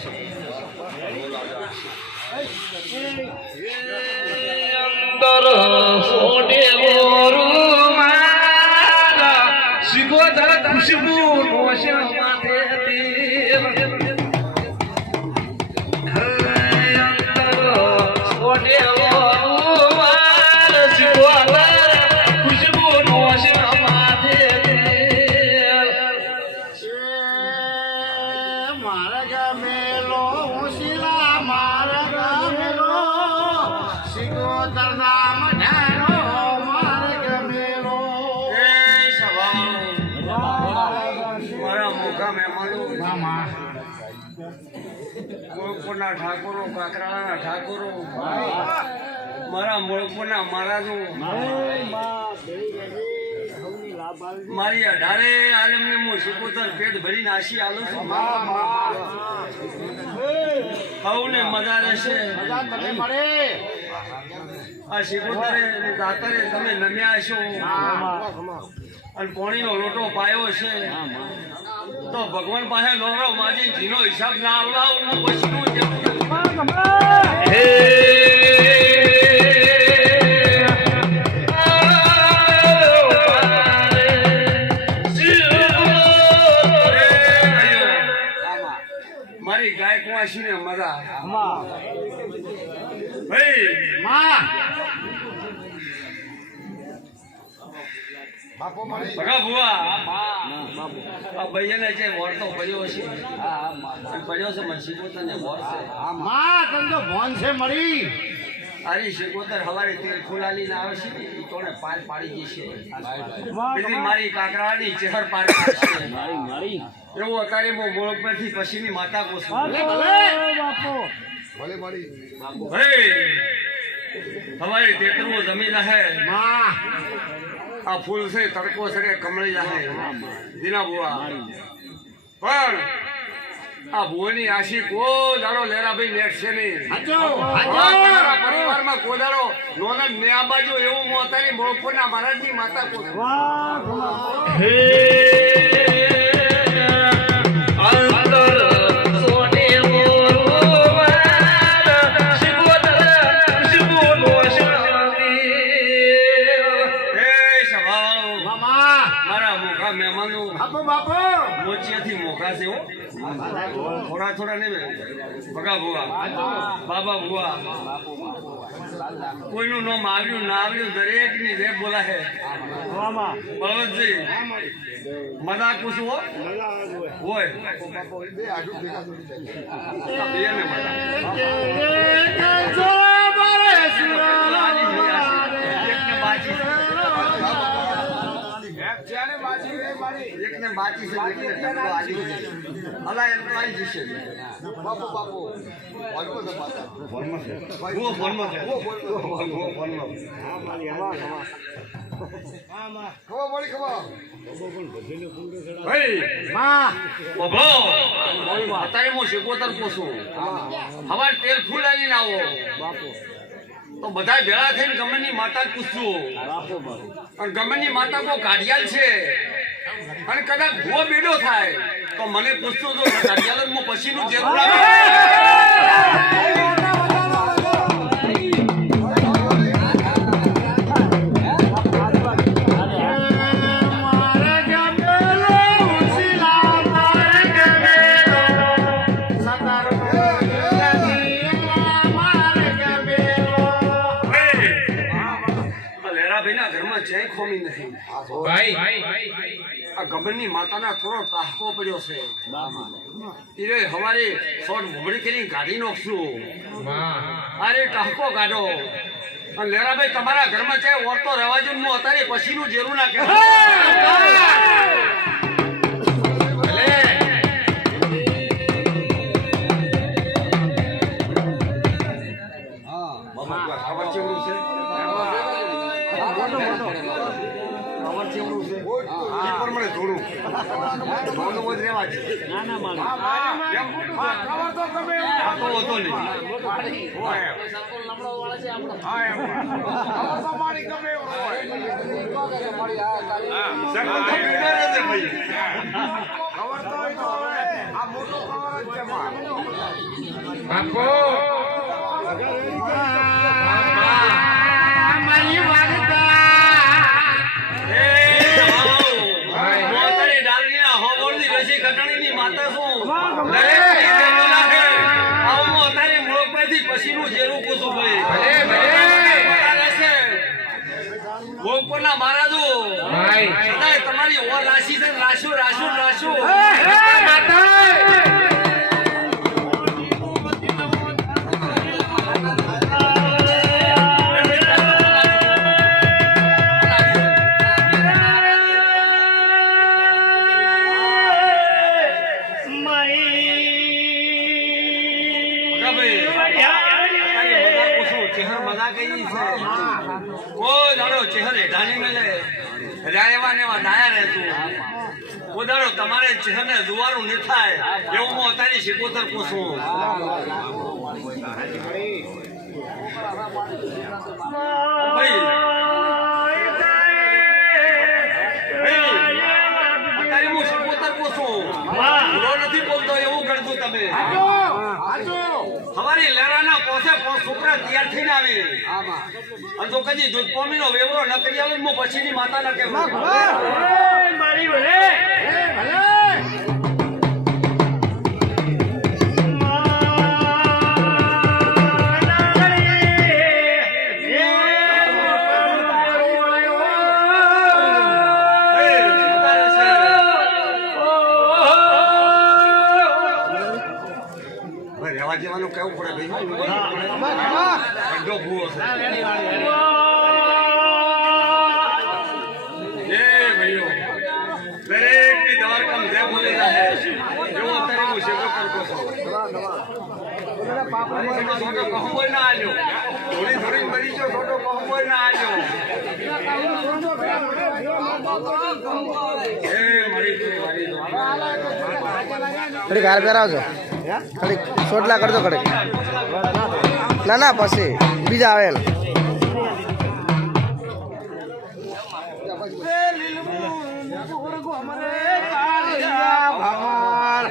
અંદર સોડે મોરું મારા શિગોતર ખુશબુ નોશ માથે તેલ અંદર સોડે મોરું મારા શિગોતર ખુશબુ નોશ માથે તેલ મારા ગમેલો ઉશીલા મારા ગમેલો શિગોતર નામ ઢાનો મારા ગમેલો મારા મોઘા મહેમાનો મોળપુરના ઠાકોરો કાકરાળાના ઠાકોરો મારા મોળપુરના મહારાજો મારી 18 આલમને હું શિકોતર પેટ ભરીને આશી આલું છું હવને મજા રહેશે આ શિકોતરે દાતરે તમે નમ્યા છો અને પોણીનો લોટો પાયો છે તો ભગવાન પાસે નોરો માજી જીનો હિસાબ ના આવડાવ પછીનું મારી ગાય કુવાસી ને મજા ભાઈ ભગા ભુવા આ ભાઈને જે વળતો પડ્યો છે પડ્યો છે મને શિકોતર ને વળ છે તને ભોન છે મળી તારી શિકોતર હવારે તેલ ફુલાલીને આવે છે ને એ તોને પાર પાડી જશે બીજી મારી કાકરાની ચહેર પાર પાડશે એવું અત્યારે હું મોળક પરથી પછીની માતા કોશું હવારે તેતરવો જમી રહે આ ફૂલ છે તડકો છે કમળી જાય દીના બુઆ પણ આ ભુવાની આશી કોઈ દાડો લેરાભાઈ નેટ છે નહીં પરિવારમાં કોઈ દાડો નોનદ ને આ બાજુ એવું મોતાની મોળપુરના મહારાજની માતા કોઈ મોચિયાથી મોખા છે થોડા થોડા નહીં ભગા ભુવા બાબા ભુવા કોઈનું નામ આવ્યું ના આવ્યું દરેક ની રેપ બોલા હે બળવંતજી મજા પૂછવું હોય એકને બાકી છે એકને આલી અલા એમ તો આવી જશે બાપુ ફોનમાં છે વો ફોનમાં છે વો ફોનમાં ખબર પડી ખબર ભાઈ બાબો અત્યારે હું શિકોતર પોસું હવાર તેલ ફૂલ આવીને આવો બાપુ તો બધા ભેળા થઈને ગમેની માતા પૂછશું અને ગમેની માતા કોઈ કાઢિયાલ છે અને કદાચ ભૂવો બેડો થાય તો મને પૂછતું તો કાઢિયાલ પછીનું જરૂર ગબરની માતાના થોડો તાહકો પડ્યો છે એટલે હવારે શોર્ટ મોગડી કરીને કાઢી નાખશું અરે ટાહકો કાઢો અને લેરાભાઈ તમારા ઘરમાં ચાહે ઓરતો રહેવા જો હું અત્યારે પછીનું જરૂર ના ખબર ચેવડું છે પ્રમાણે થોડું જ રહેવા છે મોટો બાપો મારી વાર્તા એ મોતારી ડાલડીના હોબળની રસી કટણીની માતા છું દરેક જેનો લાગે આવો મોતારી મૂળ પરથી પછીનું જેરું પૂછું ભાઈ ભોગપુરના મહારાજો ભાઈ સદાય તમારી ઓર રાશિ છે રાશો રાશો રાશો તમારે ચહેરને જોવાનું ન થાય એવું હું અત્યારે શીખોતર પૂછું અત્યારે હું શીખોતર પૂછું નથી બોલતો એવું ગણતું તમે અમારી લેરાના પોસે છોકરા તૈયાર થઈને આવે અને તો કદી દૂધ પોમીનો વેવરો ન કરી આવે હું પછીની માતા ના કેવું મારી ભલે રહેવા જેવાનું કેવું પડે ભાઈ અડધો ભૂવો છે દરેકની દ્વારકામ જે બોલી રહે એવો અત્યારે હું સેવો કરતો છું છોટો કહું ના આવ્યો થોડી થોડી મરી ગયો છોટો કહું ના આવ્યો થોડીક હાર પહેરાવજો થોડીક સોટલા કરજો કડક ના ના પછી બીજા આવે ને ભગવાન